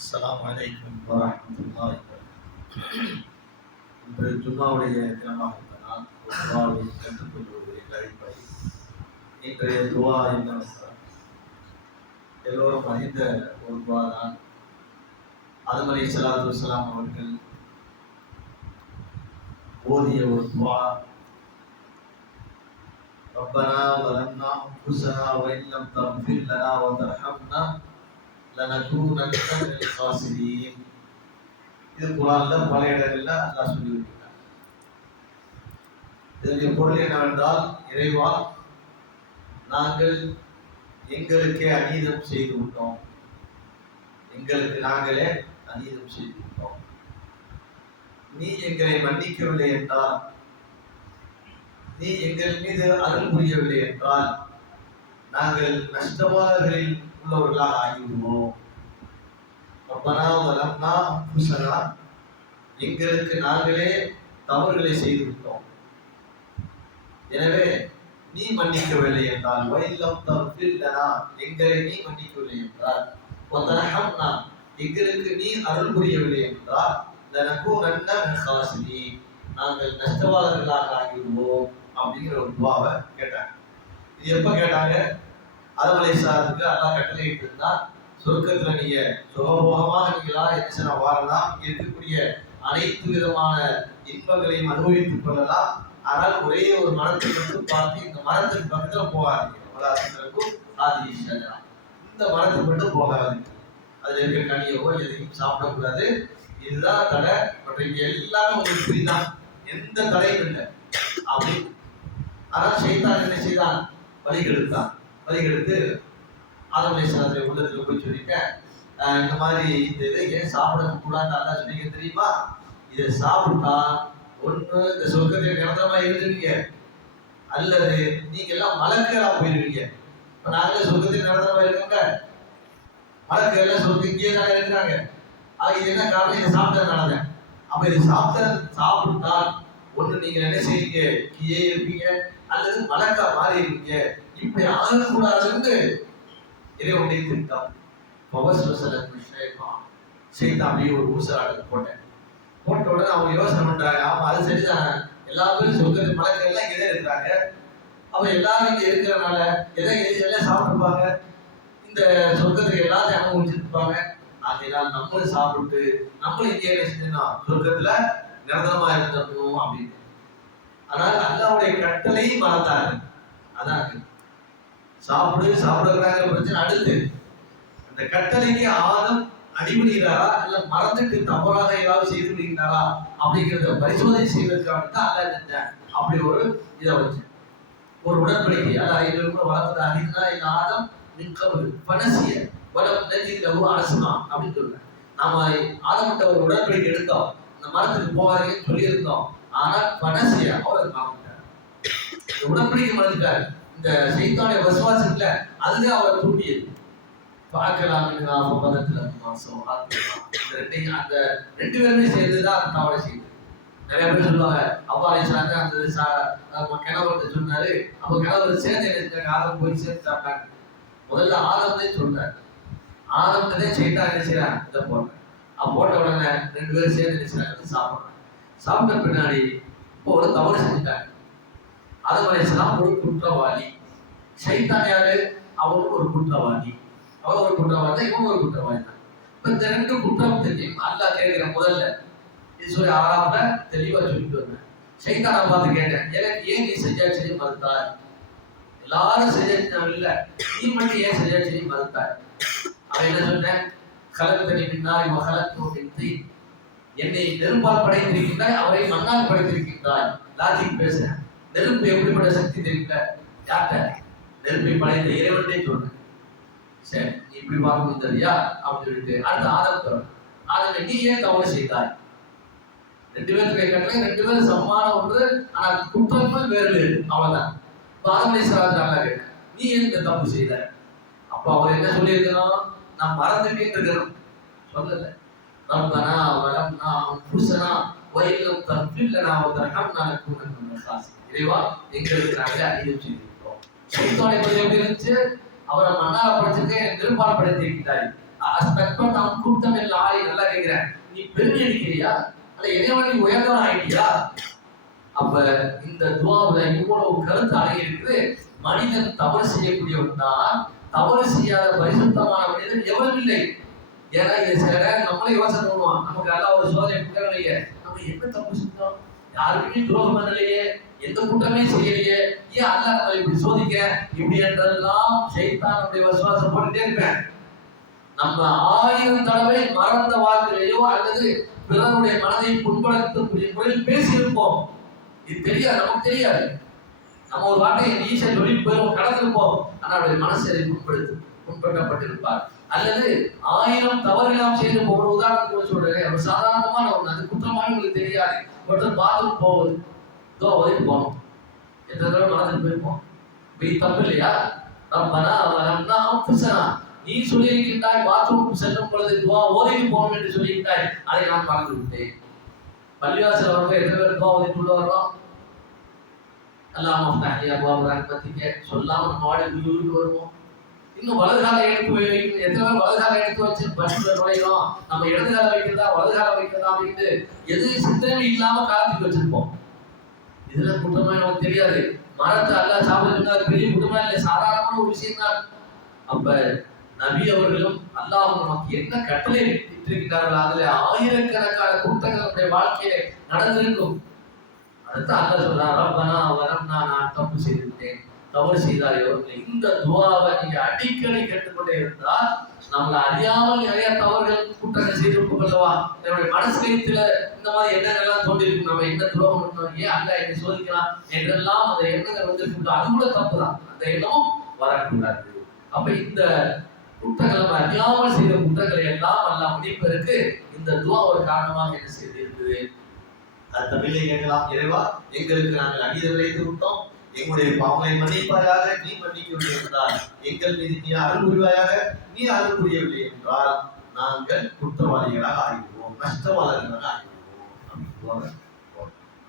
அஸ்ஸலாமு அலைக்கும் வரஹ்மத்துல்லாஹி இன்று ஜும்மாவுடைய தினமாக இருந்தனால் ஒரு துவாவை கற்றுக்கொள்வதை அடிப்படை இன்றைய துவா என்னவென்றால் எல்லோரும் அறிந்த ஒரு துவா தான் ஆதம் அலி சலாத்து வசலாம் அவர்கள் ஓதிய ஒரு துவா ربنا ظلمنا أنفسنا وإن لم تغفر لنا وترحمنا இது குரான்ல பல இடங்கள்ல அல்லாஹ் சொல்லி விட்டுட்டான் இதனுடைய பொருள் என்னவென்றால் இறைவா நாங்கள் எங்களுக்கே அநீதம் செய்து விட்டோம். எங்களுக்கு நாங்களே அநீதம் செய்து விட்டோம். நீ எங்களை மன்னிக்கவில்லை என்றால் நீ எங்கள் மீது அருள் புரியவில்லை என்றால் நாங்கள் நஷ்டவாளர்களில் உள்ளவர்களாக ஆகிவிடுவோம். ரப்பனா வலம்னா எங்களுக்கு நாங்களே தவறுகளை செய்துவிட்டோம். எனவே நீ மன்னிக்கவில்லை என்றால் வயல்லம் தவிர்த்தனா எங்களை நீ மன்னிக்கவில்லை என்றால் நான் எங்களுக்கு நீ அருள் புரியவில்லை என்றால் தனக்கு நன்ன காசினி நாங்கள் நஷ்டவாளர்களாக ஆகிவிடுவோம் அப்படிங்கிற ஒரு துவாவை கேட்டாங்க. இது எப்ப கேட்டாங்க? அதமலை சாருக்கு அல்லாஹ் கட்டளையிட்டு இருந்தா சொர்க்கத்தில் நீங்க சுகபோகமாக நீங்களா என்ன செய்ய வாழலாம் இருக்கக்கூடிய அனைத்து விதமான இன்பங்களையும் அனுபவித்துக் கொள்ளலாம். ஆனால் ஒரே ஒரு மரத்தை மட்டும் பார்த்து இந்த மரத்துக்கு பக்கத்தில் போகாதீங்க. வளாகத்திற்கும் ஆதி இந்த மரத்துக்கு மட்டும் போகாதீங்க. அதில் இருக்கிற கனியவோ எதையும் சாப்பிடக்கூடாது. இதுதான் தடை பட் இங்கே எல்லாரும் உங்களுக்கு புரிதான் எந்த தடையும் இல்லை. அப்படி. ஆனால் செய்தான் என்ன செய்தான்? வழிகெடுத்தான். வழிகெடுத்து ஆதமலை சாதனை உள்ளத்துல போய் சொல்லிட்டேன். இந்த மாதிரி இந்த இதை ஏன் சாப்பிட கூடாதுன்னு நல்லா சொன்னீங்க தெரியுமா? இதை சாப்பிட்டா ஒன்று இந்த சொர்க்கத்தை நிரந்தரமா இருந்துருவீங்க அல்லது நீங்க எல்லாம் மலக்கலா போயிருவீங்க. இப்ப நாங்களே சொர்க்கத்தில் நிரந்தரமா இருக்கோங்க மலக்குகள் எல்லாம் சொர்க்கம் இங்கேயே தான் இருக்கிறாங்க. ஆக இது என்ன காரணம்? இதை சாப்பிட்டதுனால தான் அப்ப இதை சாப்பிட்ட சாப்பிட்டால் ஒண்ணு நீங்க என்ன செய்வீங்க கீழே இருப்பீங்க அல்லது வழக்கா மாறி இருப்பீங்க. இப்படி ஆகக்கூடாதுன்னு இறைவனுடைய திட்டம். பவஸ்வசல விஷயமா செய்த அப்படியே ஒரு ஊசலாட்டத்தை போட்டேன். போட்ட உடனே அவங்க யோசனை பண்றாங்க. ஆமா அது சரிதான். எல்லா பேரும் சொர்க்கத்து மலக்கள் எல்லாம் இங்கே இருக்கிறாங்க. அவன் எல்லாரும் இங்கே இருக்கிறனால எதை எல்லாம் சாப்பிட்டுருப்பாங்க இந்த சொர்க்கத்துக்கு எல்லாத்தையும் அனுபவிச்சிருப்பாங்க ஆகையினால் நம்மளும் சாப்பிட்டு நம்மளும் இங்கே என்ன செஞ்சோம்னா சொர்க்கத்துல நிரந்தரமா இருந்திருக்கணும் அப்படின்னு. ஆனால் அல்லாவுடைய கட்டளையும் மறந்தாங்க அதான் சாப்பிடு சாப்பிடுறாங்க பிரச்சனை. அடுத்து அந்த கட்டளைக்கு ஆதம் அடிபடுகிறாரா? இல்ல மறந்துட்டு தவறாக ஏதாவது செய்து விடுகிறாரா? அப்படிங்கிறத பரிசோதனை செய்வதற்காக தான் அல்லா அப்படி ஒரு இதை வச்சு ஒரு உடன்படிக்கை. அதாவது இது கூட வளர்ந்தது அடிந்தா இந்த ஆதம் நிற்கவது பனசிய வளம் நெஞ்சி அரசுமா அப்படின்னு சொல்றேன் நாம ஆதம்கிட்ட ஒரு உடன்படிக்கை எடுத்தோம். மரத்துக்கு போகாதீங்கன்னு சொல்லியிருந்தோம். ஆனா பனசிய அவர் காமிட்டார் இந்த உடன்படிக்கை மறந்துட்டாரு இந்த சைத்தானுடைய விசுவாசத்துல அதுதான் அவரை தூண்டியது. பார்க்கலாம் மதத்துல மாசம் இந்த ரெண்டையும் அந்த ரெண்டு பேருமே சேர்ந்துதான் அந்த தவறை செய்யுது நிறைய பேர் சொல்லுவாங்க அப்பா அழைச்சாங்க அந்த சா- கிணவர்கிட்ட சொன்னாரு. அப்ப கிணவர் சேர்ந்து என்ன ஆதம் போய் சேர்ந்து சாப்பிட்டாங்க. முதல்ல ஆதம்னே சொன்னார். ஆதம்னே செய்தா என்ன செய்யறாங்க இதை போடுறேன். அவன் போட்ட உடனே ரெண்டு பேரும் சேர்ந்து நினைச்சாங்க செய்யறாங்க சாப்பிட்ட பின்னாடி இப்போ ஒரு தவறு செஞ்சுட்டாங்க. அது வயசுலாம் ஒரு குற்றவாளி. சைத்தான் யாரு? அவரும் ஒரு குற்றவாளி. அவர் ஒரு குற்றவாளி இவன் ஒரு குற்றவாளி தான். இப்போ இந்த ரெண்டு குற்றம் தெரியும். அல்லா கேட்கிற முதல்ல. இது சொல்லி ஆறாம தெளிவாக சொல்லிட்டு வந்தேன். சைத்தானை பார்த்து கேட்டேன். எனக்கு ஏன் நீ செஞ்சா செய்ய மறுத்தாய்? எல்லாரும் செஞ்சா இல்லை. நீ மட்டும் ஏன் செஞ்சா செய்ய மறுத்தாய்? அவன் என்ன சொன்னேன்? கலத்தனி பின்னாய் மகளத்தோ பிந்தி என்னை நெருப்பால் படைத்திருக்கின்றாய் அவரை மண்ணால் படைத்திருக்கின்றாய். லாஜிக் பேசுறேன். நெருப்பு எப்படிப்பட்ட சக்தி தெரியல யார்கிட்ட நெருப்பை படைத்த இறைவன்டே சொல்றேன். சரி நீ இப்படி பார்க்க தெரியா அப்படின்னு சொல்லிட்டு அடுத்த ஆதம் தரும் ஆதம் நீ ஏன் தவறு செய்தாய். ரெண்டு பேருக்கு கட்டளை ரெண்டு பேரும் சமமான ஒன்று ஆனா குற்றங்கள் வேறு வேறு. அவ்வளவுதான். இப்போ ஆதம் அலைஹிஸ்ஸலாம் கேட்டேன் நீ ஏன் இந்த தப்பு செய்த? அப்ப அவர் என்ன சொல்லியிருக்கணும் நான் மறந்துட்டே இருக்கணும் சொல்லல. ரப்பனா வலம்னா அன்புசனா வயலம் தர்பில்லனா வதர்ஹம்னா லகுன மினல் காசின் இறைவா எங்களுக்கு நாங்கள் அநீதம் செய்திருக்கிறோம். சைத்தானை பற்றி எப்படி இருந்துச்சு? அவரை மண்ணால படைச்சிருக்க நெருப்பால் படைத்திருக்கிறாய் அஸ்பெக்ட் நாம் கூட்டம் எல்லாம் ஆய் நல்லா கேட்கிறேன். நீ பெருமை அடிக்கிறியா அல்ல இறைவன் நீ உயர்ந்தவன் ஆகிட்டியா அப்ப இந்த துவாவுல இவ்வளவு கருத்து அடங்கி இருக்குது மனிதன் தவறு செய்யக்கூடியவன் தான் தவறு செய்யாத பரிசுத்தமான மனிதன் எவரும் இல்லை. ஏன்னா இது சில நேரம் நம்மளே யோசனை பண்ணுவோம் நமக்கு நல்லா ஒரு சோதனை கொடுக்கவில்லையே நம்ம என்ன தப்பு செஞ்சோம்? யாருக்குமே துரோகம் பண்ணலையே? எந்த குற்றமே செய்யலையே? ஏன் அல்ல நம்ம இப்படி சோதிக்க? இப்படி என்றெல்லாம் சைத்தானுடைய விசுவாசம் போட்டுட்டே இருப்பேன். நம்ம ஆயிரம் தடவை மறந்த வாக்கிலேயோ அல்லது பிறருடைய மனதை புண்படுத்தக்கூடிய முறையில் பேசியிருப்போம். இது தெரியாது நமக்கு தெரியாது. நம்ம ஒரு வார்த்தையை ஈஸியாக சொல்லிட்டு போய் கடந்திருப்போம். ஆனால் அவருடைய மனசு அதை முன்படுத்து முன்பட்டப்பட்டிருப்பார் அல்லது ஆயிரம் தவறுகளாம் செய்து ஒரு உதாரணத்துக்கு சொல்றேன். ஒரு சாதாரணமான ஒன்று அது குற்றமாக உங்களுக்கு தெரியாது. ஒருத்தர் பாத்ரூம் போகுது இதோ உதவி போனோம். எத்தனை தடவை மனதில் போயிருப்போம். இப்ப இது தப்பு இல்லையா? ரப்பனா வலம்னா அன்ஃபுஸனா நீ சொல்லியிருக்கின்றாய் பாத்ரூம் செல்லும் பொழுது துவா ஓதிட்டு போகணும் என்று சொல்லியிருந்தாய் அதை நான் மறந்து விட்டேன் பள்ளிவாசல் வரும்போது எத்தனை பேர் துவா ஓதிட்டு உள்ள வர்றோம் அல்லாம அஃப்தாஹி அபுவாப் ரஹ்மத்திக்க சொல்லாம நம்ம வாடி உயிருக்கு வருவோம். இன்னும் வலது கால எடுத்து எத்தனை பேர் வலது எடுத்து வச்சு பஸ்ல நுழையிறோம். நம்ம இடது வைக்கிறதா வலது கால வைக்கிறதா அப்படின்ட்டு எது சிந்தனை இல்லாம காலத்துக்கு வச்சிருப்போம். இதுல கூட்டமா நமக்கு தெரியாது. மரத்தை அல்லாஹ் சாப்பிட சொன்னா பெரிய கூட்டமா இல்லை சாதாரணமான ஒரு விஷயம் தான் அப்ப நபி அவர்களும் அல்லாஹ் நமக்கு என்ன கட்டளை இட்டிருக்கிறார்கள் அதுல ஆயிரக்கணக்கான கூட்டங்களுடைய வாழ்க்கையை வாழ்க்கையில நடந்திருக்கும். அடுத்து அல்ல சொல்றான் ரப்பனா வரம்னா நான் தப்பு செய்திருந்தேன் தவறு செய்தார் இந்த துவாவை நீங்க அடிக்கடி கேட்டுக்கொண்டே இருந்தால் நம்மளை அறியாமல் நிறைய தவறுகள் குற்றங்கள் செய்திருப்போம் அல்லவா? நம்முடைய மனசுல இந்த மாதிரி எண்ணங்கள்லாம் தோன்றிருக்கும். நம்ம என்ன துரோகம் பண்ணோம் ஏன் அல்ல என்ன சோதிக்கலாம் என்றெல்லாம் அந்த எண்ணங்கள் வந்திருக்கும். அது கூட தப்பு தான் அந்த எண்ணமும் வரக்கூடாது. அப்ப இந்த குற்றங்கள் நம்ம அறியாமல் செய்த குற்றங்களை எல்லாம் எல்லாம் முடிப்பதற்கு இந்த துவா ஒரு காரணமாக என்ன செய்திருக்குது? அது தமிழை கேட்கலாம் இறைவா எங்களுக்கு நாங்கள் அநீதி விளைத்து விட்டோம் எங்களுடைய பாவங்களை மன்னிப்பாயாக நீ மன்னிக்கவில்லை என்றால் எங்கள் மீது நீ அருள் புரிவாயாக நீ அருள் புரியவில்லை என்றால் நாங்கள் குற்றவாளிகளாக ஆகிடுவோம் நஷ்டவாளர்களாக ஆகிடுவோம் அப்படின்னு சொல்லுவாங்க.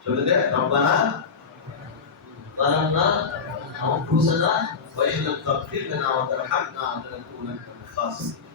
சொல்லுங்க ரப்பனா ظلمنا أنفسنا وإن لم تغفر لنا وترحمنا لنكونن من الخاسرين